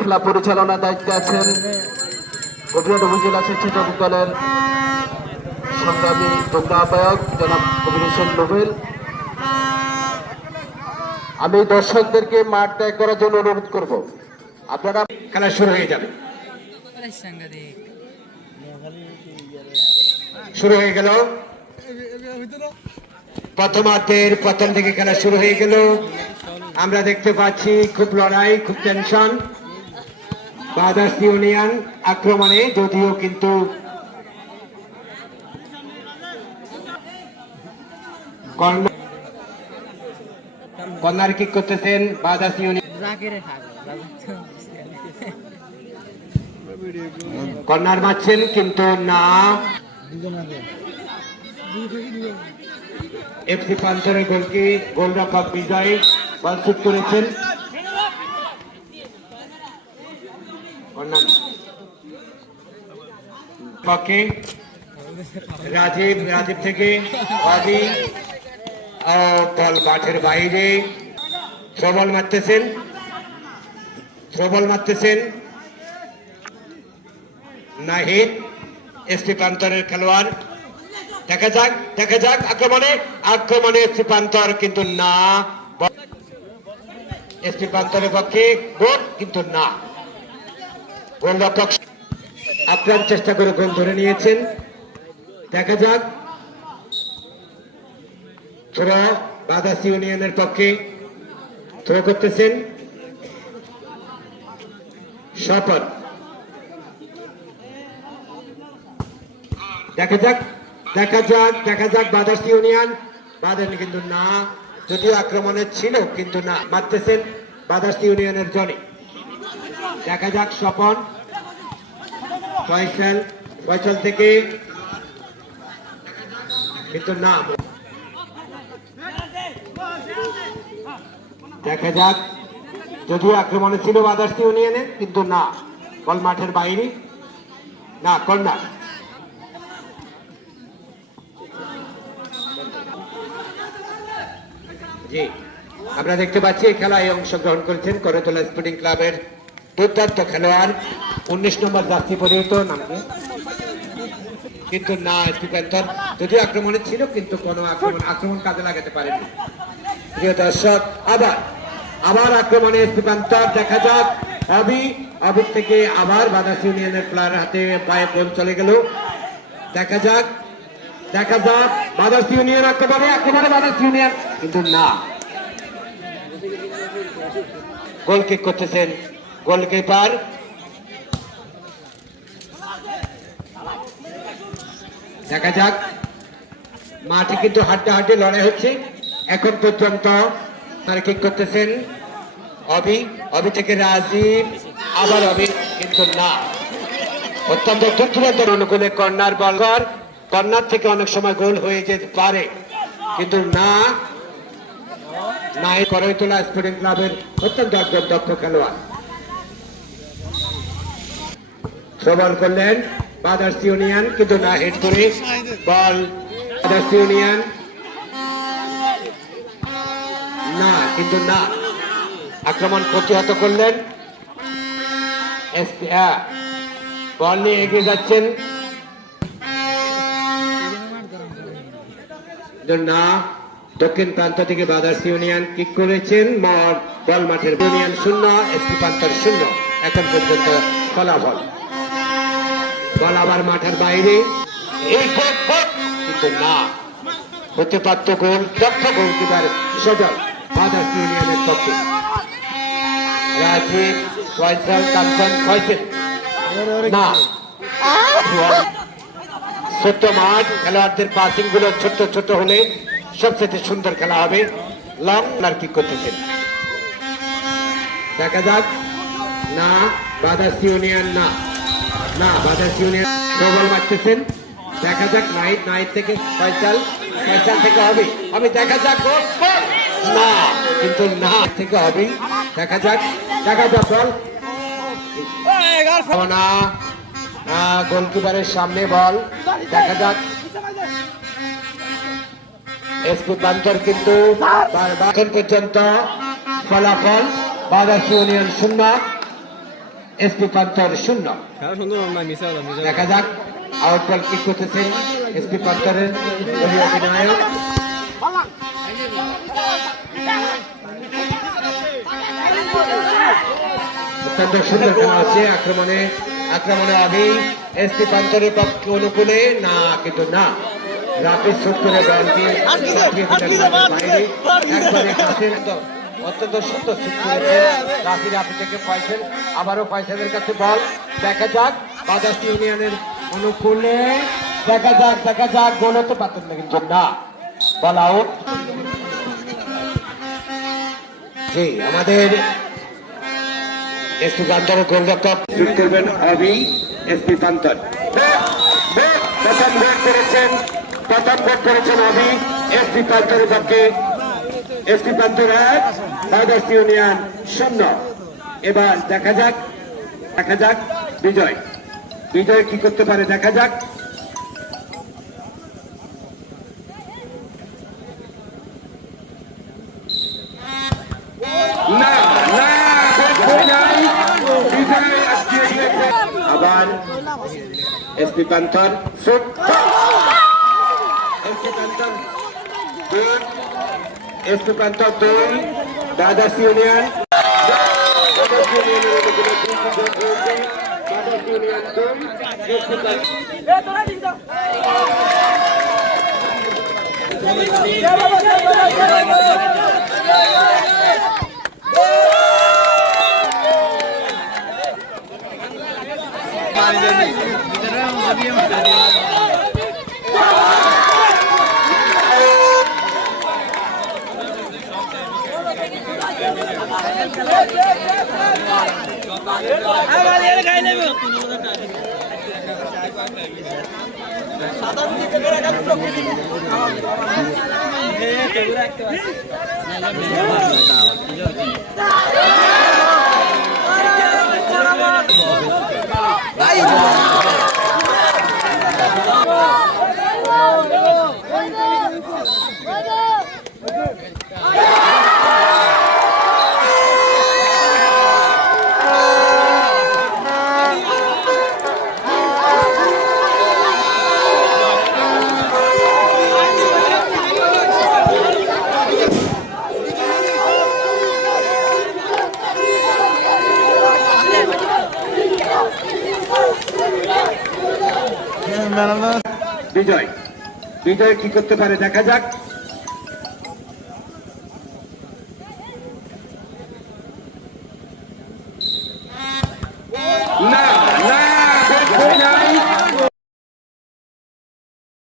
খেলা পরিচালনার দায়িত্বে আছেন কবিরহাট উপজেলা স্বেচ্ছাসেবক দলের সংগ্রামী যুগ্ম আহ্বায়ক জনাব কবির হোসেন নোবেল। আমি দর্শকদেরকে মাঠ ত্যাগ করার জন্য অনুরোধ করব। আপনারা খেলা শুরু হয়ে যাবে। শুরু হয়ে গেল প্রথমার্ধের প্রথম থেকে খেলা শুরু হয়ে গেল। আমরা দেখতে পাচ্ছি খুব লড়াই, খুব টেনশন বাদার্স ইউনিয়ন আক্রমণে, যদিও কিন্তু কর্নার কিক করতেছেন বাদার্স ইউনিয়ন। কর্নার মারছেন কিন্তু না, এফসি পান্তরের গোলকি গোলরক্ষক বিজয় বল শুট করেছেন। পক্ষে রাজীব থেকে অবি বল মাঠের বাইরে। থ্রোবল মারতেছেন নাহিদ, এসপি প্রান্তরের খেলোয়াড়। দেখা যাক আক্রমণে এসপি প্রান্তর কিন্তু না, এসপি প্রান্তরের পক্ষে গোল কিন্তু না। গোলরক্ষক আপ্রাণ চেষ্টা করে গোল ধরে নিয়েছেন। দেখা যাক থ্রো বাদার্স ইউনিয়নের পক্ষে থ্রো করতেছেন স্বপন। দেখা যাক বাদার্স ইউনিয়ন কিন্তু না, যদিও আক্রমণের ছিল কিন্তু না, মারতেছেন বাদার্স ইউনিয়নের জনে। দেখা যাক স্বপন, ফয়সাল থেকে কিন্তু না। দেখা যাক, যদিও আক্রমণে ছিল বাদার্স ইউনিয়নের কিন্তু না, বল মাঠের বাইরে। না, কর্নার। জি, আমরা দেখতে পাচ্ছি এই খেলায় অংশগ্রহণ করেছেন করতলা স্পোর্টিং ক্লাবের দুর্দান্ত খেলোয়াড় 19 নম্বর জার্সি পরিহিত নামকে কিন্তু না, এসপি প্যান্থর যদিও আক্রমণে ছিল কিন্তু কোনো আক্রমণ কাজে লাগাতে পারেনি। প্রিয় দর্শক, আবার আক্রমণে এসপি প্যান্থর। দেখা যাক অবি থেকে আবার বাদার্স ইউনিয়নের প্লেয়ার হাতে পায়ে বল চলে গেল। দেখা যাক বাদার্স ইউনিয়ন আক্রমণে বাদার্স ইউনিয়ন কিন্তু না। গোল কিক করতেছেন গোলকিপার। দেখা যাক, মাঠে কিন্তু হাড্ডাহাড্ডি লড়াই হচ্ছে এখন পর্যন্ত। তারা কিক করতেছেন অবি থেকে রাজীব, আবার অবি কিন্তু না। অত্যন্ত দুর্দান্ত অনুকূলে কর্নার বল, কর্নার থেকে অনেক সময় গোল হয়ে যেতে পারে কিন্তু না। করতলা স্পোর্টিং ক্লাবের অত্যন্ত দক্ষ খেলোয়াড় থ্রোবল করলেন বাদার্স ইউনিয়ন কিন্তু না, হেড করে বল বাদার্স ইউনিয়ন না কিন্তু না। আক্রমণ প্রতিহত করলেন, বল নিয়ে এগিয়ে যাচ্ছেন না। দক্ষিণ প্রান্ত থেকে বাদার্স ইউনিয়ন কিক করেছেন, বল মাঠের ইউনিয়ন 0 এসপি প্রান্তর 0 এখন পর্যন্ত ফলাফল। বল আবার মাঠের বাইরে, এই কিন্তু না, হতে পারত গোল। দক্ষ গোলকিপার সজল বাদার্স ইউনিয়নের পক্ষে। রাজীব, ফয়সাল, কাঞ্চন, না। ছোট্ট মাঠ, খেলোয়াড়দের পাসিং গুলো ছোট হলে সবচেয়ে সুন্দর খেলা হবে। লং কি করতেছেন, দেখা যাক। না, বাদার্স ইউনিয়ন না, বাদার্স ইউনিয়ন প্রবল মারতেছেন। দেখা যাক, নাইট থেকে ফয়সাল থেকে হবে দেখা যাক, না কিন্তু না থেকে হবে। দেখা যাক বল না, গোলকিপারের সামনে বল। দেখা যাক, এসপি প্রান্তর কিন্তু এখন পর্যন্ত ফলাফল বাদার্স ইউনিয়ন 0 এসপি পান্তর 0। খেলা সুন্দর না মিস হলো মিস দেখা যাক আউট বল কিক করতেছেন এসপি পান্তরের দলীয় অধিনায়ক। অত্যন্ত সুন্দর খেলা হচ্ছে। আক্রমণে আবি এসপি পান্তরের পক্ষে অনুকূলে না, কিন্তু না, রাফি শুট করে বলটি বাইরে একবারে কাছে। অত্যন্ত সুন্দর শুট করেছেন রাফি থেকে ফয়সাল, আবারও ফয়সালের কাছে বল। দেখা যাক বাজাজ ইউনিয়নের অনুকূলে, দেখা যাক গোল হতে পারতেন না, কিন্তু না, বল আউট। জি, আমাদের এসপি পান্তরের গোলরক্ষক শুট করবেন অবি। এসপি পান্তর প্রথম ভোট করেছেন অবি এসপি পান্তরের পক্ষে। SP Pantar 1, Bajaj union 0। এবার দেখা যাক বিজয় কি করতে পারে, দেখা যাক। না, আবার SP Pantar shoot. SP Pantar 2, Bajaj union 1 বিজয় কি করতে পারে, দেখা যাক। না,